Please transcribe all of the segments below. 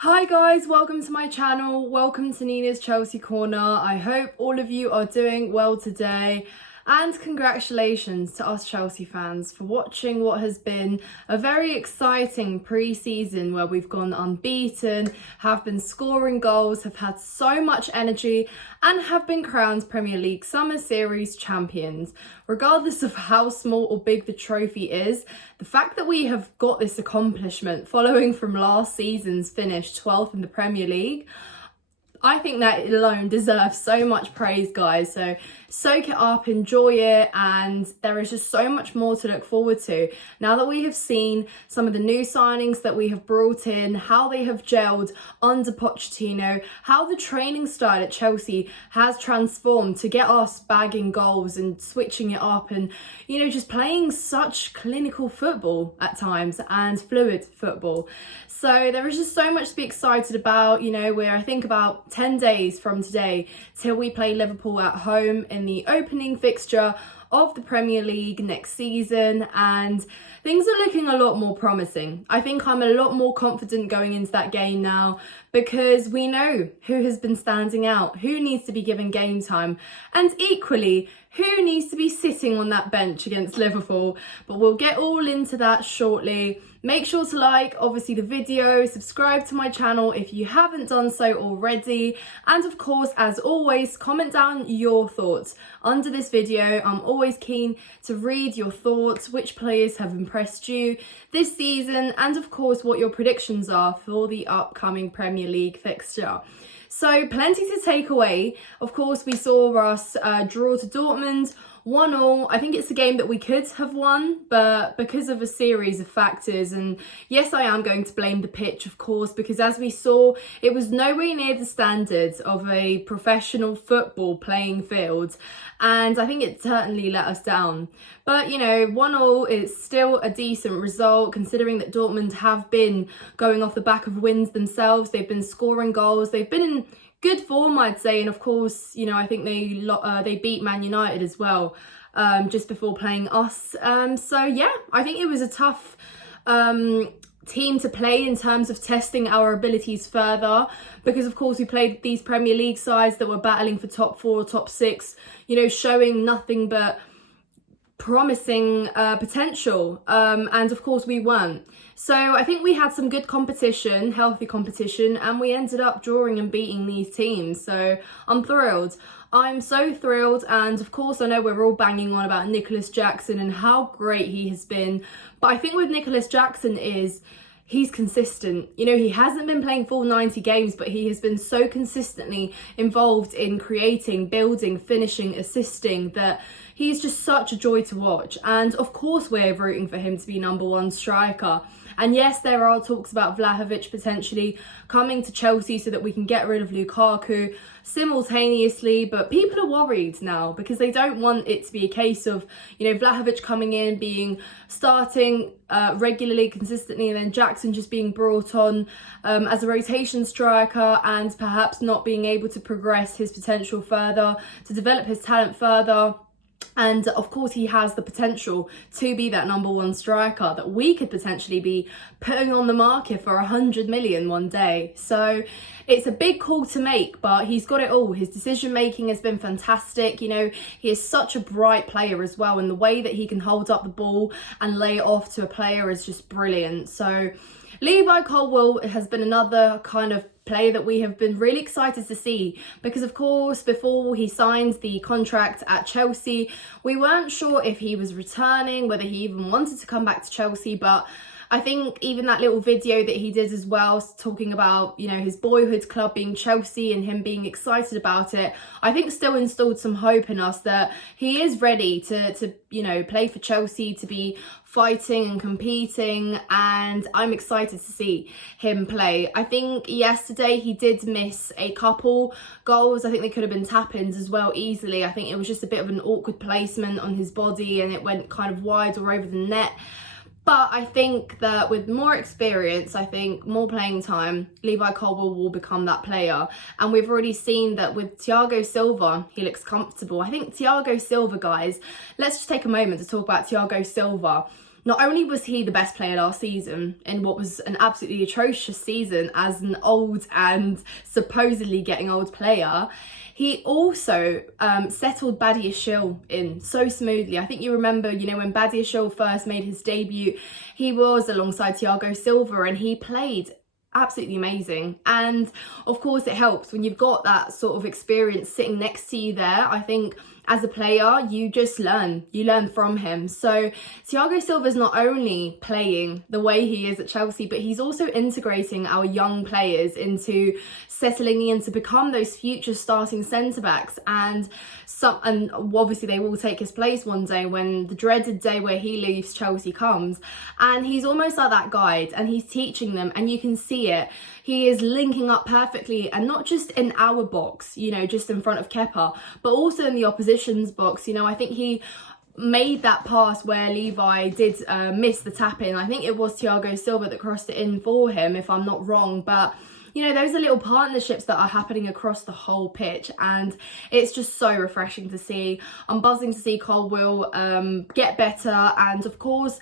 Hi guys, welcome to my channel. Welcome to Nina's Chelsea Corner. I hope all of you are doing well today. And congratulations to us Chelsea fans for watching what has been a very exciting pre-season where we've gone unbeaten, have been scoring goals, have had so much energy and have been crowned Premier League Summer Series champions. Regardless of how small or big the trophy is, the fact that we have got this accomplishment following from last season's finish 12th in the Premier League, I think that alone deserves so much praise, guys. So soak it up, enjoy it, and there is just so much more to look forward to. Now that we have seen some of the new signings that we have brought in, how they have gelled under Pochettino, how the training style at Chelsea has transformed to get us bagging goals and switching it up and, you know, just playing such clinical football at times and fluid football. So there is just so much to be excited about. You know, we're I think about 10 days from today till we play Liverpool at home in the opening fixture of the Premier League next season, and things are looking a lot more promising. I think I'm a lot more confident going into that game now because we know who has been standing out, who needs to be given game time, and equally who needs to be sitting on that bench against Liverpool. But we'll get all into that shortly. Make sure to like, obviously, the video, subscribe to my channel if you haven't done so already. And of course, as always, comment down your thoughts under this video. I'm always keen to read your thoughts, which players have impressed you this season, and of course, what your predictions are for the upcoming Premier League fixture. So plenty to take away. Of course, we saw us draw to Dortmund 1-1. I think it's a game that we could have won, but because of a series of factors, and yes, I am going to blame the pitch, of course, because as we saw, it was nowhere near the standards of a professional football playing field, and I think it certainly let us down. But, you know, 1-1 is still a decent result, considering that Dortmund have been going off the back of wins themselves. They've been scoring goals. They've been in good form, I'd say, and of course, you know, I think they beat Man United as well just before playing us. So yeah, I think it was a tough team to play in terms of testing our abilities further, because of course we played these Premier League sides that were battling for top 4 or top 6, you know, showing nothing but promising potential, and of course we weren't. So I think we had some good competition, healthy competition, and we ended up drawing and beating these teams. So I'm thrilled. I'm so thrilled, and of course I know we're all banging on about Nicholas Jackson and how great he has been, but I think with Nicholas Jackson is he's consistent. You know, he hasn't been playing full 90 games, but he has been so consistently involved in creating, building, finishing, assisting, that he's just such a joy to watch. And of course we're rooting for him to be #1 striker. And yes, there are talks about Vlahovic potentially coming to Chelsea so that we can get rid of Lukaku simultaneously, but people are worried now because they don't want it to be a case of, you know, Vlahovic coming in, starting regularly, consistently, and then Jackson just being brought on as a rotation striker and perhaps not being able to progress his potential further, to develop his talent further. And of course he has the potential to be that #1 striker that we could potentially be putting on the market for 100 million one day. So it's a big call to make, but he's got it all. His decision making has been fantastic. You know, he is such a bright player as well, and the way that he can hold up the ball and lay it off to a player is just brilliant. So Levi Colwill has been another kind of player that we have been really excited to see, because of course before he signed the contract at Chelsea we weren't sure if he was returning, whether he even wanted to come back to Chelsea. But I think even that little video that he did as well, talking about, you know, his boyhood club being Chelsea and him being excited about it, I think still installed some hope in us that he is ready to you know, play for Chelsea, to be fighting and competing, and I'm excited to see him play. I think yesterday he did miss a couple goals. I think they could have been tap-ins as well easily. I think it was just a bit of an awkward placement on his body and it went kind of wide or over the net. But I think that with more experience, I think more playing time, Levi Colwill will become that player. And we've already seen that with Thiago Silva, he looks comfortable. I think Thiago Silva, guys, let's just take a moment to talk about Thiago Silva. not only was he the best player last season in what was an absolutely atrocious season as an old and supposedly getting old player, he also settled Badiashile in so smoothly. I think you remember, you know, when Badiashile first made his debut, he was alongside Thiago Silva and he played absolutely amazing. And of course it helps when you've got that sort of experience sitting next to you there. I think as a player, you just learn from him. So Thiago Silva is not only playing the way he is at Chelsea, but he's also integrating our young players into settling in to become those future starting centre-backs. And obviously they will take his place one day when the dreaded day where he leaves Chelsea comes. And he's almost like that guide, and he's teaching them, and you can see it. He is linking up perfectly, and not just in our box, you know, just in front of Kepa, but also in the opposition's box. You know, I think he made that pass where Levi did miss the tap in. I think it was Thiago Silva that crossed it in for him, if I'm not wrong. But you know, those are little partnerships that are happening across the whole pitch, and it's just so refreshing to see. I'm buzzing to see Cole will get better, and of course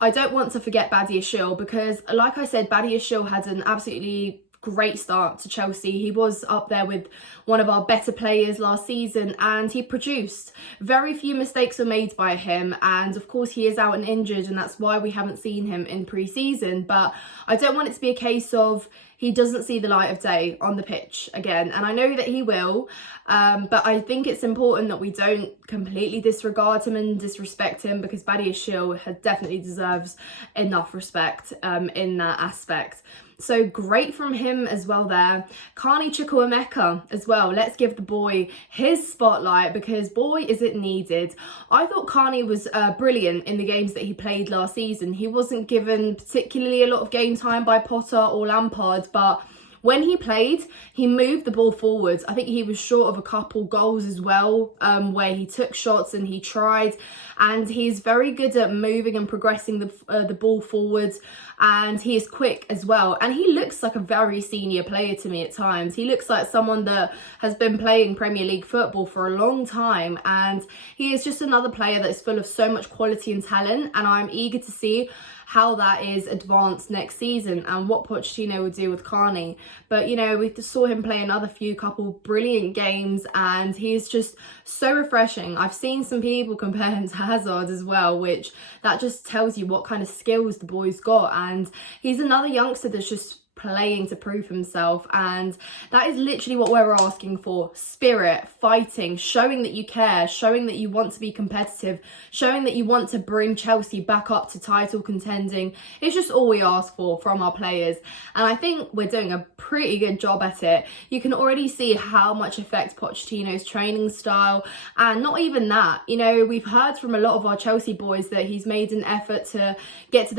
I don't want to forget Badiashile, because like I said, Badiashile had an absolutely great start to Chelsea. He was up there with one of our better players last season, and he produced. Very few mistakes were made by him, and of course he is out and injured, and that's why we haven't seen him in pre-season. But I don't want it to be a case of he doesn't see the light of day on the pitch again, and I know that he will, but I think it's important that we don't completely disregard him and disrespect him, because Badiashile definitely deserves enough respect in that aspect. So great from him as well there. Carney Chukwuemeka as well. Let's give the boy his spotlight, because boy is it needed. I thought Carney was brilliant in the games that he played last season. He wasn't given particularly a lot of game time by Potter or Lampard, but when he played, he moved the ball forwards. I think he was short of a couple goals as well, where he took shots and he tried. And he's very good at moving and progressing the ball forwards. And he is quick as well. And he looks like a very senior player to me at times. He looks like someone that has been playing Premier League football for a long time. And he is just another player that is full of so much quality and talent. And I'm eager to see how that is advanced next season and what Pochettino will do with Carney. But, you know, we saw him play another couple brilliant games, and he's just so refreshing. I've seen some people compare him to Hazard as well, which that just tells you what kind of skills the boy's got. And he's another youngster that's just playing to prove himself, and that is literally what we're asking for. Spirit, fighting, showing that you care, showing that you want to be competitive, showing that you want to bring Chelsea back up to title contending. It's just all we ask for from our players, and I think we're doing a pretty good job at it. You can already see how much affects Pochettino's training style, and not even that, you know, we've heard from a lot of our Chelsea boys that he's made an effort to get to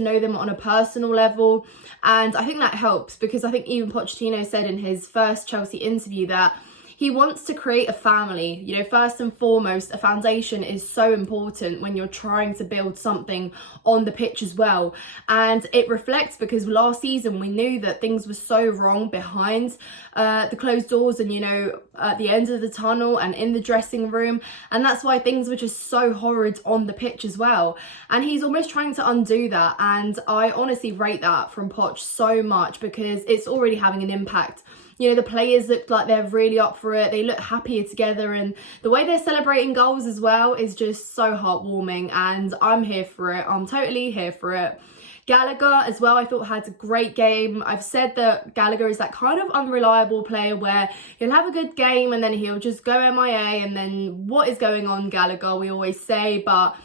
know them on a personal level. And I think that helps, because I think even Pochettino said in his first Chelsea interview that he wants to create a family. You know, first and foremost, a foundation is so important when you're trying to build something on the pitch as well. And it reflects, because last season we knew that things were so wrong behind the closed doors and, you know, at the end of the tunnel and in the dressing room. And that's why things were just so horrid on the pitch as well. And he's almost trying to undo that. And I honestly rate that from Poch so much, because it's already having an impact. You know, the players look like they're really up for it. They look happier together, and the way they're celebrating goals as well is just so heartwarming, and I'm here for it. I'm totally here for it. Gallagher as well, I thought had a great game. I've said that Gallagher is that kind of unreliable player where he'll have a good game and then he'll just go MIA, and then what is going on, Gallagher, we always say. But,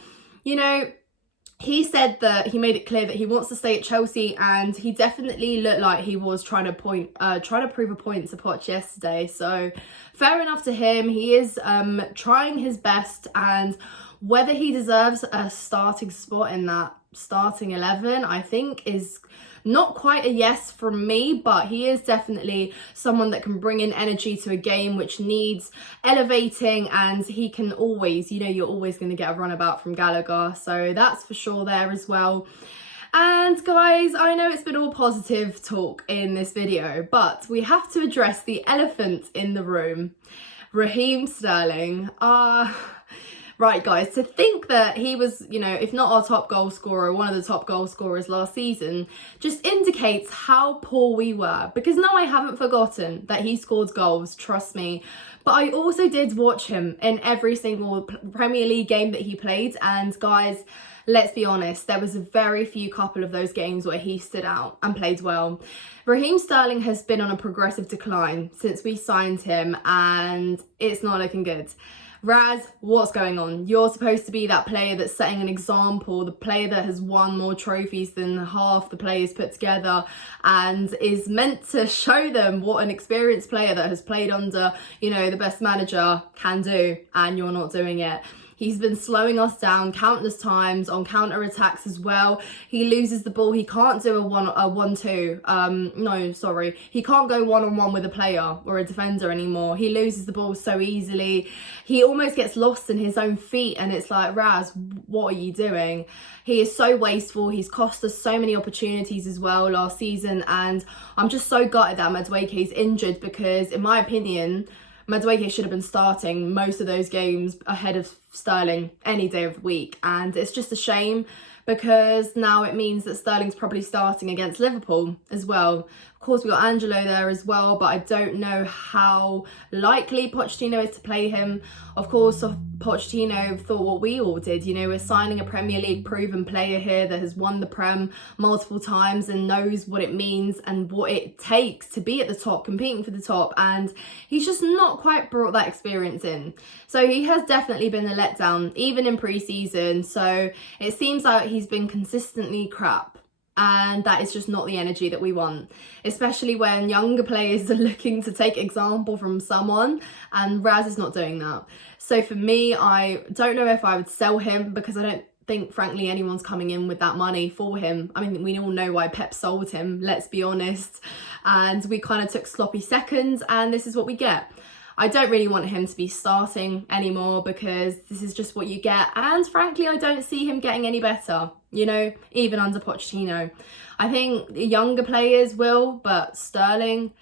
you know, he said that he made it clear that he wants to stay at Chelsea, and he definitely looked like he was trying to prove a point to Poch yesterday. So fair enough to him. He is trying his best, and whether he deserves a starting spot in that starting 11, I think is not quite a yes from me, but he is definitely someone that can bring in energy to a game which needs elevating, and he can always, you know, you're always going to get a runabout from Gallagher, so that's for sure there as well. And guys, I know it's been all positive talk in this video, but we have to address the elephant in the room. Raheem Sterling. Right, guys, to think that he was, you know, if not our top goal scorer, one of the top goal scorers last season, just indicates how poor we were. Because no, I haven't forgotten that he scored goals, trust me. But I also did watch him in every single Premier League game that he played. And guys, let's be honest, there was a very few couple of those games where he stood out and played well. Raheem Sterling has been on a progressive decline since we signed him, and it's not looking good. Raz, what's going on? You're supposed to be that player that's setting an example, the player that has won more trophies than half the players put together, and is meant to show them what an experienced player that has played under, you know, the best manager can do, and you're not doing it. He's been slowing us down countless times on counter-attacks as well. He loses the ball. He can't do a 1-2. No, sorry. He can't go one-on-one with a player or a defender anymore. He loses the ball so easily. He almost gets lost in his own feet, and it's like, Raz, what are you doing? He is so wasteful. He's cost us so many opportunities as well last season, and I'm just so gutted that Madueke is injured because, in my opinion, Madueke should have been starting most of those games ahead of Sterling any day of the week. And it's just a shame because now it means that Sterling's probably starting against Liverpool as well. Of course, we got Angelo there as well, but I don't know how likely Pochettino is to play him. Of course, Pochettino thought what we all did. You know, we're signing a Premier League proven player here that has won the Prem multiple times and knows what it means and what it takes to be at the top, competing for the top. And he's just not quite brought that experience in. So he has definitely been a letdown, even in pre-season. So it seems like he's been consistently crap. And that is just not the energy that we want, especially when younger players are looking to take example from someone, and Raz is not doing that. So for me, I don't know if I would sell him because I don't think, frankly, anyone's coming in with that money for him. I mean, we all know why Pep sold him, let's be honest. And we kind of took sloppy seconds, and this is what we get. I don't really want him to be starting anymore because this is just what you get. And frankly, I don't see him getting any better, you know, even under Pochettino. I think the younger players will, but Sterling,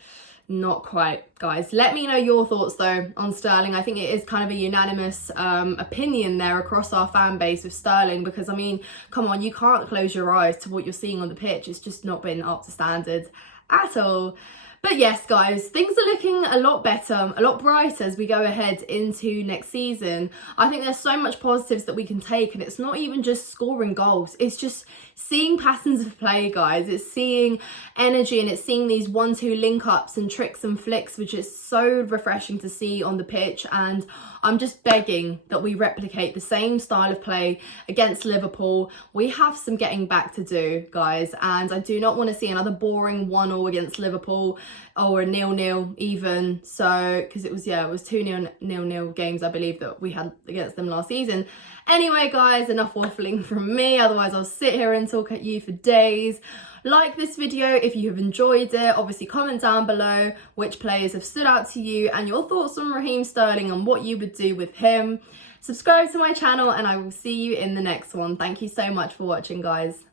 not quite. Guys, let me know your thoughts though on Sterling. I think it is kind of a unanimous opinion there across our fan base with Sterling because, I mean, come on, you can't close your eyes to what you're seeing on the pitch. It's just not been up to standard at all. But yes, guys, things are looking a lot better, a lot brighter as we go ahead into next season. I think there's so much positives that we can take, and it's not even just scoring goals. It's just seeing patterns of play, guys. It's seeing energy, and it's seeing these 1-2 link-ups and tricks and flicks, which is so refreshing to see on the pitch. And I'm just begging that we replicate the same style of play against Liverpool. We have some getting back to do, guys, and I do not want to see another boring 1-1 against Liverpool or a 0-0 even. So, because it was 2 0-0 games, I believe, that we had against them last season. Anyway, guys, enough waffling from me, otherwise I'll sit here and talk at you for days. Like this video if you have enjoyed it. Obviously, comment down below which players have stood out to you and your thoughts on Raheem Sterling and what you would do with him. Subscribe to my channel and I will see you in the next one. Thank you so much for watching, guys.